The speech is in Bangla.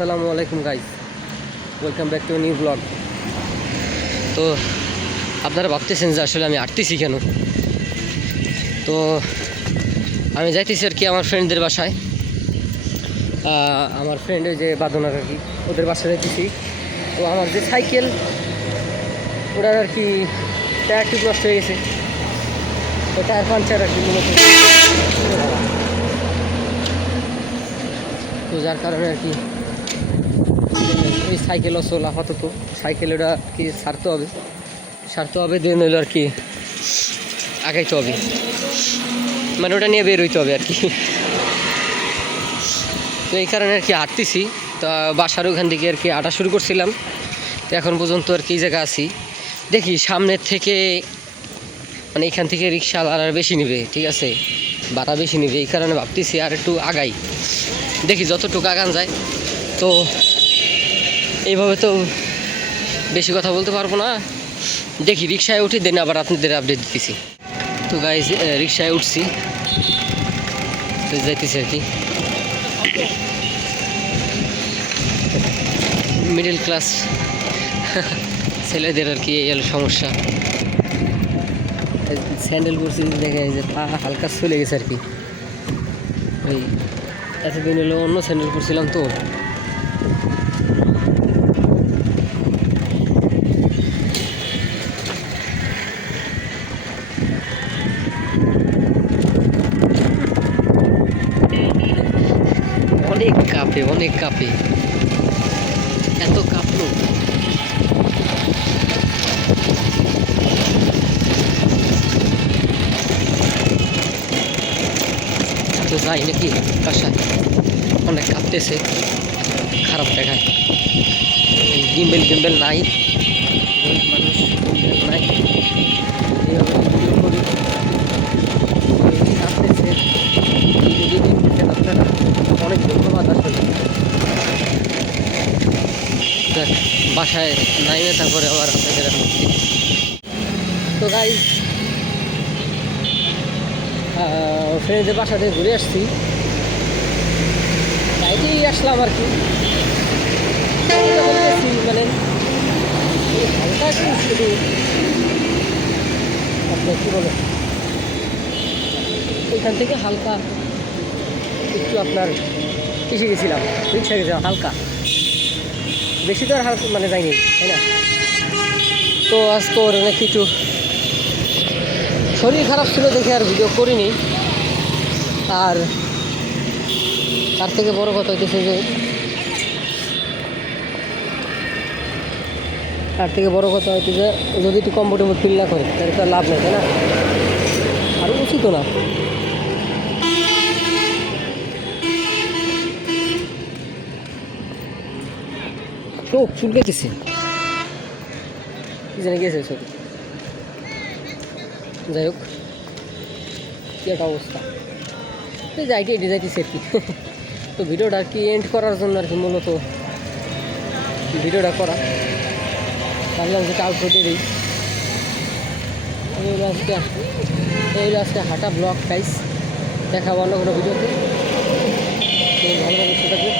আসসালামু আলাইকুম guys, welcome back to new blog. তো আপনারা ভাবতেছেন যে আসলে আমি হাঁটতেছি কেন। তো আমি যাইতেছি আর কি আমার ফ্রেন্ডদের বাসায়। আমার ফ্রেন্ডের যে বাদনার আর কি, ওদের বাসায় যাইতেছি। তো আমার যে সাইকেল, ওটার আর কি টায়ার টিউব নষ্ট হয়ে গেছে। তো টায়ার পাঞ্চার আর কি মূলত, তো যার কারণে আর কি এই সাইকেল অচল আপাতত। সাইকেল ওটা কি সারতে হবে দেন হইলো আর কি আগাইতে হবে, মানে ওটা নিয়ে বের হইতে হবে আর কি। তো এই কারণে আর কি হাঁটতেছি। তা বাসার ওখান থেকে আর কি হাঁটা শুরু করছিলাম। তো এখন পর্যন্ত আর কি এই জায়গা আছি। দেখি সামনের থেকে, মানে এখান থেকে রিক্সা আর বেশি নেবে, ঠিক আছে, ভাড়া বেশি নেবে। এই কারণে ভাবতেছি আর একটু আগাই, দেখি যতটুকু আগান যায়। তো এইভাবে তো বেশি কথা বলতে পারবো না, দেখি রিক্সায় উঠি দেন আবার আপনাদের আপডেট দিতেছি। তো গাইজ রিক্সায় উঠছি, তো যাইতেছি আর কি। মিডল ক্লাস ছেলেদের আর কি এই সমস্যা। স্যান্ডেল পরছি দেখে যে পা হালকা চলে গেছে আর কি। ওই এতদিন হলো অন্য স্যান্ডেল পরছিলাম তো। অনেক কাঁপে এত কাঁপলো। তো যাই নাকি বাসায়, অনেক কাঁপতেছে, খারাপ দেখায়। গিম্বেল নাই, মানুষ গিম্বেল নাই, এইভাবে ভিডিও করি। কাঁপতেছে, আপনারা অনেক ধন্যবাদ আসলে। বাসায় নাইমে তারপরে আবার আপনাদের। তো গাইজ ফ্রেন্ডদের বাসা থেকে ঘুরে আসছি, বাইকেই আসলাম আর কি। মানে হালকা একটু শুধু আপনার কী বলে, ওইখান থেকে হালকা একটু আপনার এসে গেছিলাম, রিক্সা গেছিলাম হালকা, বেশি তো আর হালকা মানে যায়নি, তাই না। তো আজকে ওর নাকি একটু শরীর খারাপ ছিল দেখে আর ভিডিও করিনি। আর তার থেকে বড় কথা হইতেছে যে যদি একটু কমফোর্টেবল ফিল না করে তাহলে তো লাভ নেই, তাই না, আর উচিত না। চোখ চুলকেছে, কি জানি গেছে চোখ। যাই হোক, কি একটা অবস্থা, যাইতেছি আর কি। তো ভিডিওটা আর কি এন্ড করার জন্য আর কি মূলত ভিডিওটা করা, ভাবলাম যেটা আউটপুট দিয়ে দিই। এই আজকে হাঁটা ব্লগ গাইস, দেখাবো অন্য কোনো ভিডিওতে। ভালো থাকবে,